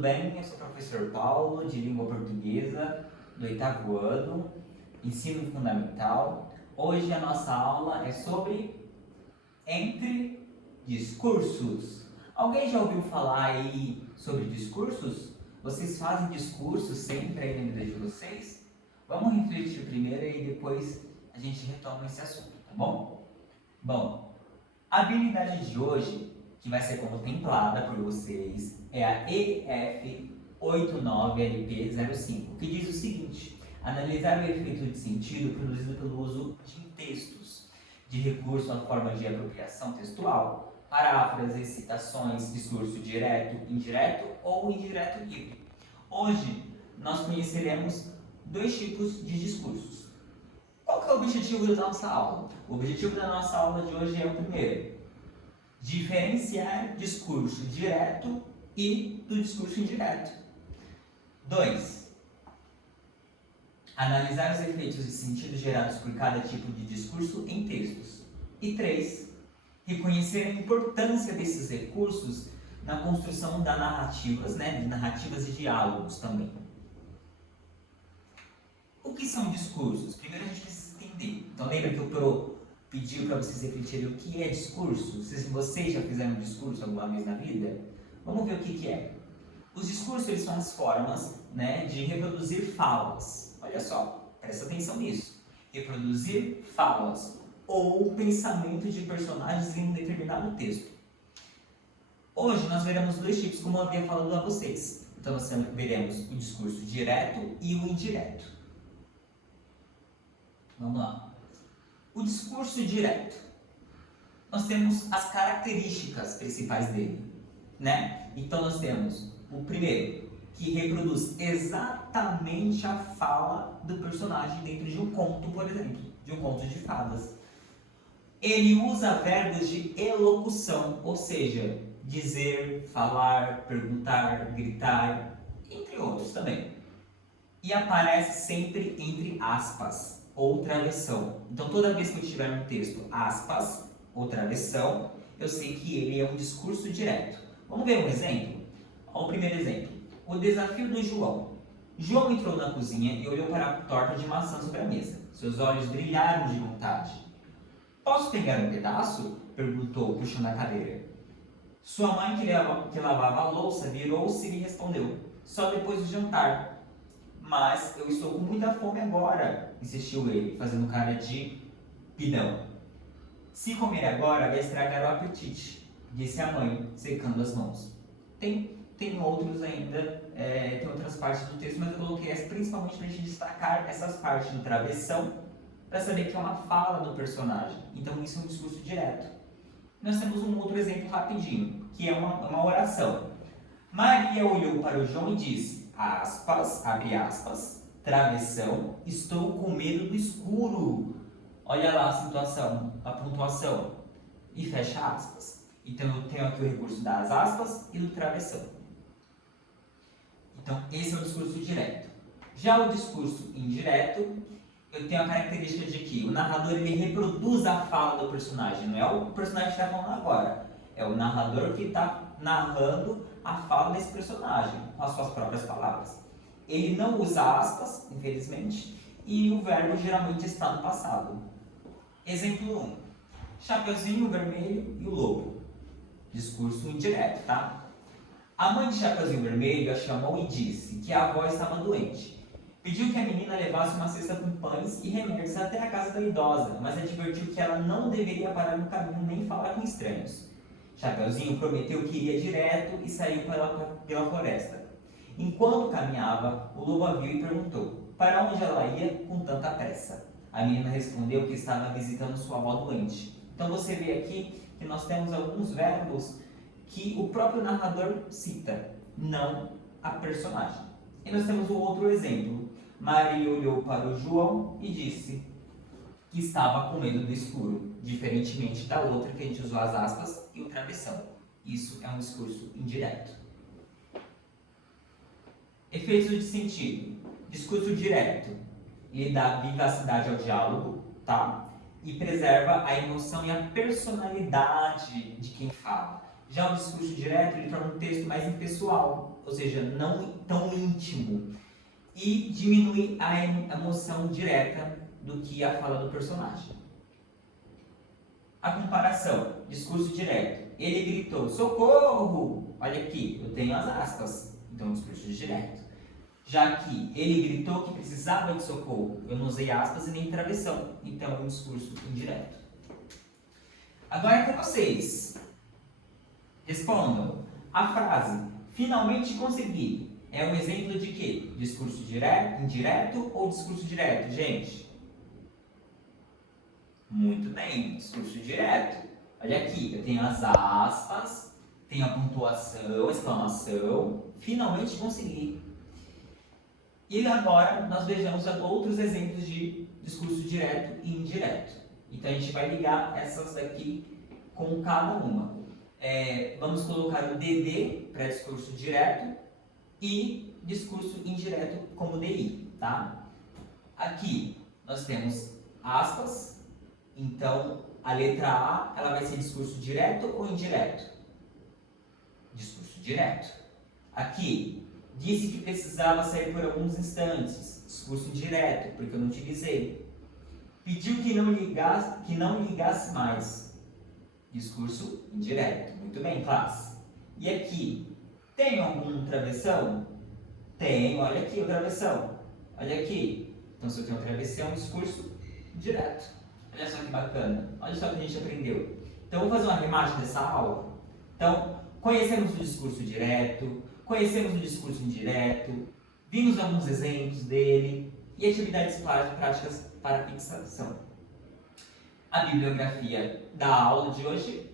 Bem, eu sou o professor Paulo, de Língua Portuguesa, do 8º ano, Ensino Fundamental. Hoje a nossa aula é sobre entre discursos. Alguém já ouviu falar aí sobre discursos? Vocês fazem discursos sempre aí na vida de vocês? Vamos refletir primeiro e depois a gente retoma esse assunto, tá bom? Bom, a habilidade de hoje, que vai ser contemplada por vocês, é a EF89LP05, que diz o seguinte: analisar o efeito de sentido produzido pelo uso de textos, de recurso à forma de apropriação textual, paráfrases, citações, discurso direto, indireto ou indireto livre. Hoje, nós conheceremos dois tipos de discursos. Qual que é o objetivo da nossa aula? O objetivo da nossa aula de hoje é o primeiro: diferenciar discurso direto e do discurso indireto. 2. Analisar os efeitos de sentido gerados por cada tipo de discurso em textos. E 3. Reconhecer a importância desses recursos na construção das narrativas, de narrativas e diálogos também. O que são discursos? Primeiro a gente precisa entender. Então lembra que eu pedi para vocês refletirem o que é discurso? Se vocês já fizeram um discurso alguma vez na vida, vamos ver o que é. Os discursos, eles são as formas, de reproduzir falas. Olha só, presta atenção nisso. Reproduzir falas ou pensamento de personagens em um determinado texto. Hoje nós veremos dois tipos, como eu havia falado a vocês. Então nós veremos o discurso direto e o indireto. Vamos lá. O discurso direto. Nós temos as características principais dele, Então nós temos o primeiro, que reproduz exatamente a fala do personagem dentro de um conto, por exemplo, de um conto de fadas. Ele usa verbos de elocução, ou seja, dizer, falar, perguntar, gritar, entre outros também. E aparece sempre entre aspas ou travessão. Então toda vez que eu tiver no texto aspas ou travessão, eu sei que ele é um discurso direto. Vamos ver um exemplo? Olha o primeiro exemplo. O desafio do João. João entrou na cozinha e olhou para a torta de maçã sobre a mesa. Seus olhos brilharam de vontade. Posso pegar um pedaço? Perguntou, puxando a cadeira. Sua mãe, que lavava a louça, virou-se e lhe respondeu: só depois do jantar. Mas eu estou com muita fome agora, insistiu ele, fazendo cara de pidão. Se comer agora, vai estragar o apetite, disse a mãe, secando as mãos. Tem outros ainda, tem outras partes do texto, mas eu coloquei essa principalmente para a gente destacar essas partes do travessão, para saber que é uma fala do personagem. Então isso é um discurso direto. Nós temos um outro exemplo rapidinho, que é uma oração. Maria olhou para o João e disse, aspas, abre aspas, travessão, estou com medo do escuro. Olha lá a situação, a pontuação. E fecha aspas. Então eu tenho aqui o recurso das aspas e do travessão. Então esse é o discurso direto. Já o discurso indireto, eu tenho a característica de que o narrador ele reproduz a fala do personagem. Não é o personagem que está falando agora. É o narrador que está narrando a fala desse personagem, com as suas próprias palavras. Ele não usa aspas, infelizmente, e o verbo geralmente está no passado. Exemplo 1. Chapeuzinho Vermelho e o Lobo. Discurso indireto, tá? A mãe de Chapeuzinho Vermelho a chamou e disse que a avó estava doente. Pediu que a menina levasse uma cesta com pães e remédios até a casa da idosa, mas advertiu que ela não deveria parar no caminho nem falar com estranhos. Chapeuzinho prometeu que iria direto e saiu pela floresta. Enquanto caminhava, o lobo a viu e perguntou para onde ela ia com tanta pressa. A menina respondeu que estava visitando sua avó doente. Então você vê aqui que nós temos alguns verbos que o próprio narrador cita, não a personagem. E nós temos um outro exemplo. Maria olhou para o João e disse que estava com medo do escuro, diferentemente da outra que a gente usou as aspas e o travessão. Isso é um discurso indireto. Efeitos de sentido. Discurso direto. Ele dá vivacidade ao diálogo, tá? E preserva a emoção e a personalidade de quem fala. Já o discurso direto, ele torna um texto mais impessoal, ou seja, não tão íntimo, e diminui a emoção direta do que a fala do personagem. A comparação, discurso direto. Ele gritou, socorro! Olha aqui, eu tenho as aspas, então discurso direto. Já que ele gritou que precisava de socorro, eu não usei aspas e nem travessão, então é um discurso indireto. Agora é com vocês. Respondam. A frase, finalmente consegui, é um exemplo de quê? Discurso direto, indireto ou discurso direto, gente? Muito bem, discurso direto. Olha aqui, eu tenho as aspas, tenho a pontuação, exclamação, finalmente consegui. E agora nós vejamos outros exemplos de discurso direto e indireto. Então a gente vai ligar essas daqui com cada uma. Vamos colocar o DD para discurso direto e discurso indireto como DI, tá? Aqui nós temos aspas, então a letra A ela vai ser discurso direto ou indireto? Discurso direto. Aqui, disse que precisava sair por alguns instantes, discurso indireto, porque eu não utilizei. Pediu que não ligasse mais, discurso indireto. Muito bem, classe. E aqui, tem algum travessão? Tem, olha aqui o travessão. Olha aqui. Então, se eu tenho um travessão, discurso direto. Olha só que bacana. Olha só o que a gente aprendeu. Então, vou fazer uma remate dessa aula. Então, conhecemos o discurso direto, conhecemos o discurso indireto, vimos alguns exemplos dele e atividades práticas para fixação. A bibliografia da aula de hoje